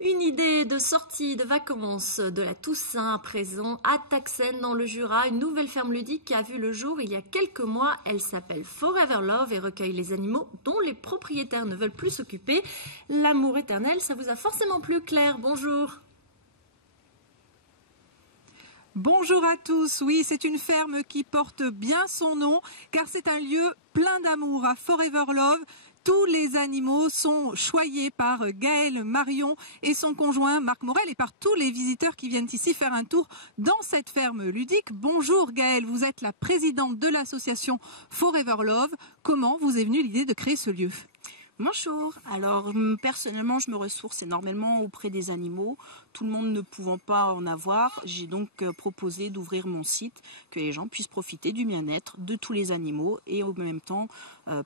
Une idée de sortie de vacances de la Toussaint à présent à Taxen dans le Jura, une nouvelle ferme ludique qui a vu le jour il y a quelques mois. Elle s'appelle Forever Love et recueille les animaux dont les propriétaires ne veulent plus s'occuper. L'amour éternel, ça vous a forcément plu, Claire, bonjour. Bonjour à tous, oui, c'est une ferme qui porte bien son nom car c'est un lieu plein d'amour à Forever Love. Tous les animaux sont choyés par Gaël Marion et son conjoint Marc Morel et par tous les visiteurs qui viennent ici faire un tour dans cette ferme ludique. Bonjour Gaël, vous êtes la présidente de l'association Forever Love. Comment vous est venue l'idée de créer ce lieu ? Bonjour, alors personnellement je me ressource énormément auprès des animaux, tout le monde ne pouvant pas en avoir, j'ai donc proposé d'ouvrir mon site, que les gens puissent profiter du bien-être de tous les animaux et en même temps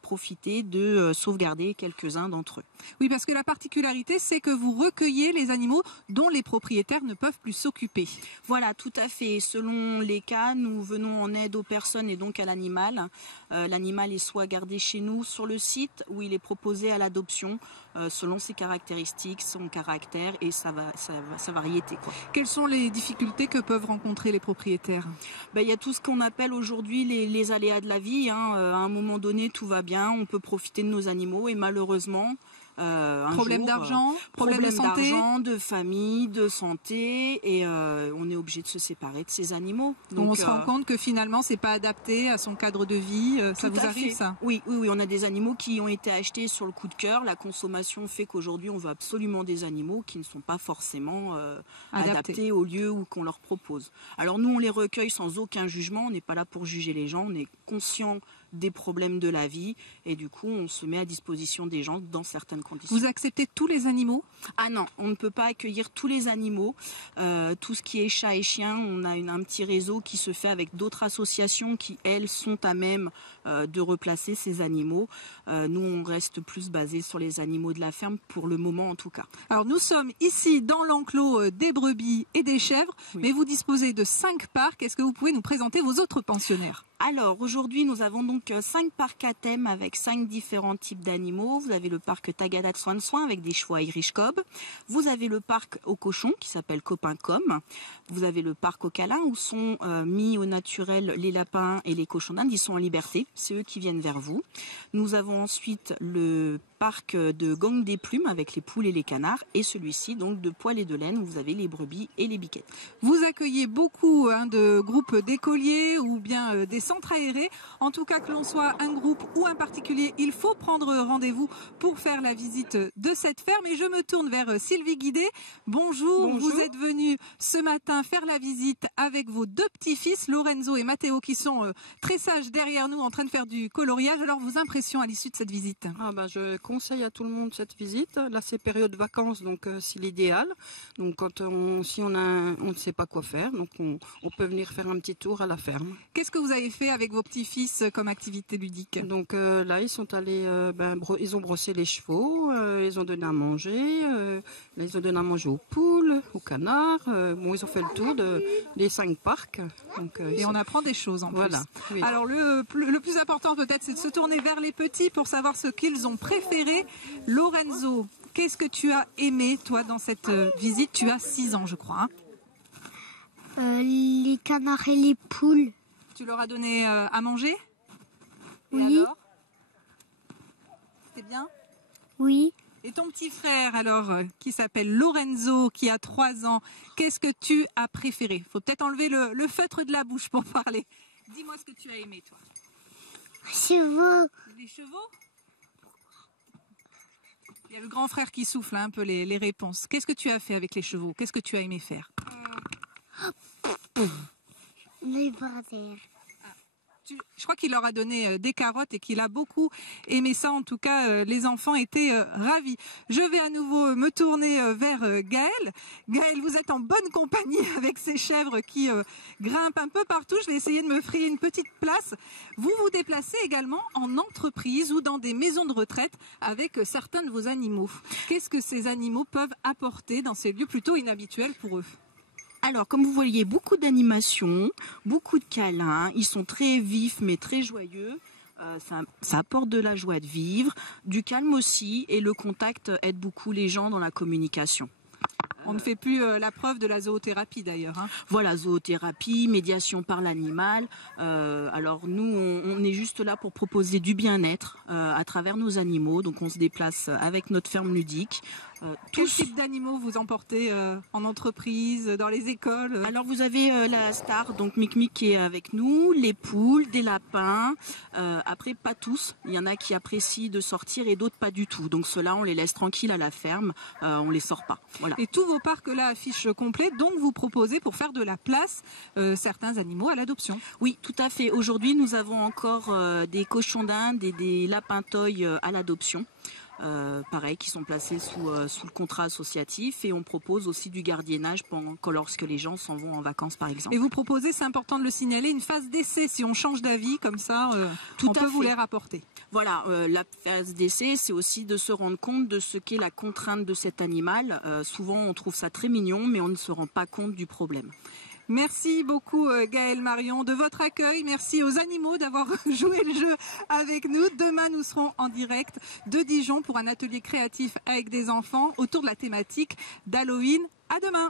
profiter de sauvegarder quelques-uns d'entre eux. Oui, parce que la particularité c'est que vous recueillez les animaux dont les propriétaires ne peuvent plus s'occuper. Voilà, tout à fait, selon les cas nous venons en aide aux personnes et donc à l'animal. L'animal est soit gardé chez nous sur le site où il est proposé à l'adoption selon ses caractéristiques, son caractère et sa variété, quoi. Quelles sont les difficultés que peuvent rencontrer les propriétaires ? Il y a tout ce qu'on appelle aujourd'hui les aléas de la vie. À un moment donné, tout va bien, on peut profiter de nos animaux et malheureusement... problème d'argent, problème de santé, de famille, de santé, et on est obligé de se séparer de ces animaux. Donc on se rend compte que finalement c'est pas adapté à son cadre de vie. Ça vous arrive ça ? Oui, on a des animaux qui ont été achetés sur le coup de cœur. La consommation fait qu'aujourd'hui on veut absolument des animaux qui ne sont pas forcément adaptés au lieu qu'on leur propose. Alors nous on les recueille sans aucun jugement. On n'est pas là pour juger les gens. On est conscient des problèmes de la vie et du coup on se met à disposition des gens dans certaines conditions. Vous acceptez tous les animaux ? Ah non, on ne peut pas accueillir tous les animaux. Tout ce qui est chat et chien, on a un petit réseau qui se fait avec d'autres associations qui elles sont à même de replacer ces animaux. Nous on reste plus basé sur les animaux de la ferme pour le moment en tout cas. Alors nous sommes ici dans l'enclos des brebis et des chèvres, oui. Mais vous disposez de 5 parcs. Est-ce que vous pouvez nous présenter vos autres pensionnaires ? Alors aujourd'hui nous avons donc 5 parcs à thème avec 5 différents types d'animaux. Vous avez le parc Tagada de Soin avec des chevaux Irish Cob. Vous avez le parc aux cochons qui s'appelle Copain-Com. Vous avez le parc aux câlins où sont mis au naturel les lapins et les cochons d'Inde. Ils sont en liberté, c'est eux qui viennent vers vous. Nous avons ensuite le parc de Gang des Plumes avec les poules et les canards et celui-ci donc de Poil et de Laine où vous avez les brebis et les biquettes. Vous accueillez beaucoup de groupes d'écoliers ou bien des centres aérés. En tout cas que l'on soit un groupe ou un particulier, il faut prendre rendez-vous pour faire la visite de cette ferme et je me tourne vers Sylvie Guidet. Bonjour, vous êtes venue ce matin faire la visite avec vos 2 petits-fils, Lorenzo et Matteo, qui sont très sages derrière nous en train de faire du coloriage. Alors vos impressions à l'issue de cette visite ? Je conseille à tout le monde cette visite. Là c'est période de vacances donc c'est l'idéal. Donc quand on ne sait pas quoi faire, donc on peut venir faire un petit tour à la ferme. Qu'est-ce que vous avez fait avec vos petits-fils comme activité ludique ? Donc là ils sont allés, ils ont brossé les chevaux, ils ont donné à manger, ils ont donné à manger aux poules, aux canards. Ils ont fait le tour des 5 parcs. Donc, et on apprend des choses en voilà, plus. Oui. Alors le plus important peut-être c'est de se tourner vers les petits pour savoir ce qu'ils ont préféré. Lorenzo, qu'est-ce que tu as aimé toi dans cette visite ? Tu as 6 ans je crois. Les canards et les poules. Tu leur as donné à manger ? Oui. C'était bien ? Oui. Et ton petit frère alors, qui s'appelle Lorenzo, qui a 3 ans, qu'est-ce que tu as préféré ? Faut peut-être enlever le feutre de la bouche pour parler. Dis-moi ce que tu as aimé toi. Chevaux. Les chevaux ? Il y a le grand frère qui souffle un peu les réponses. Qu'est-ce que tu as fait avec les chevaux ? Qu'est-ce que tu as aimé faire ? Les brassières. Je crois qu'il leur a donné des carottes et qu'il a beaucoup aimé ça. En tout cas, les enfants étaient ravis. Je vais à nouveau me tourner vers Gaël. Gaël, vous êtes en bonne compagnie avec ces chèvres qui grimpent un peu partout. Je vais essayer de me frayer une petite place. Vous vous déplacez également en entreprise ou dans des maisons de retraite avec certains de vos animaux. Qu'est-ce que ces animaux peuvent apporter dans ces lieux plutôt inhabituels pour eux ? Alors, comme vous voyez, beaucoup d'animations, beaucoup de câlins. Ils sont très vifs mais très joyeux. Ça apporte de la joie de vivre, du calme aussi, et le contact aide beaucoup les gens dans la communication. On ne fait plus la preuve de la zoothérapie d'ailleurs. Hein. Voilà, zoothérapie, médiation par l'animal. Alors nous, on est juste là pour proposer du bien-être à travers nos animaux. Donc on se déplace avec notre ferme ludique. Quel type d'animaux vous emportez en entreprise, dans les écoles? Alors vous avez la star, donc Mic-Mic qui est avec nous, les poules, des lapins. Après, pas tous. Il y en a qui apprécient de sortir et d'autres pas du tout. Donc ceux-là, on les laisse tranquilles à la ferme. On les sort pas. Voilà. Et tous vos parcs là affichent complet. Donc vous proposez pour faire de la place certains animaux à l'adoption. Oui, tout à fait. Aujourd'hui, nous avons encore des cochons d'Inde et des lapins toy à l'adoption. Pareil, qui sont placés sous le contrat associatif, et on propose aussi du gardiennage lorsque les gens s'en vont en vacances par exemple. Et vous proposez, c'est important de le signaler, une phase d'essai si on change d'avis comme ça, on peut vous les rapporter. Voilà, la phase d'essai, c'est aussi de se rendre compte de ce qu'est la contrainte de cet animal. Souvent on trouve ça très mignon mais on ne se rend pas compte du problème. Merci beaucoup Gaëlle Marion de votre accueil. Merci aux animaux d'avoir joué le jeu avec nous. Demain, nous serons en direct de Dijon pour un atelier créatif avec des enfants autour de la thématique d'Halloween. À demain.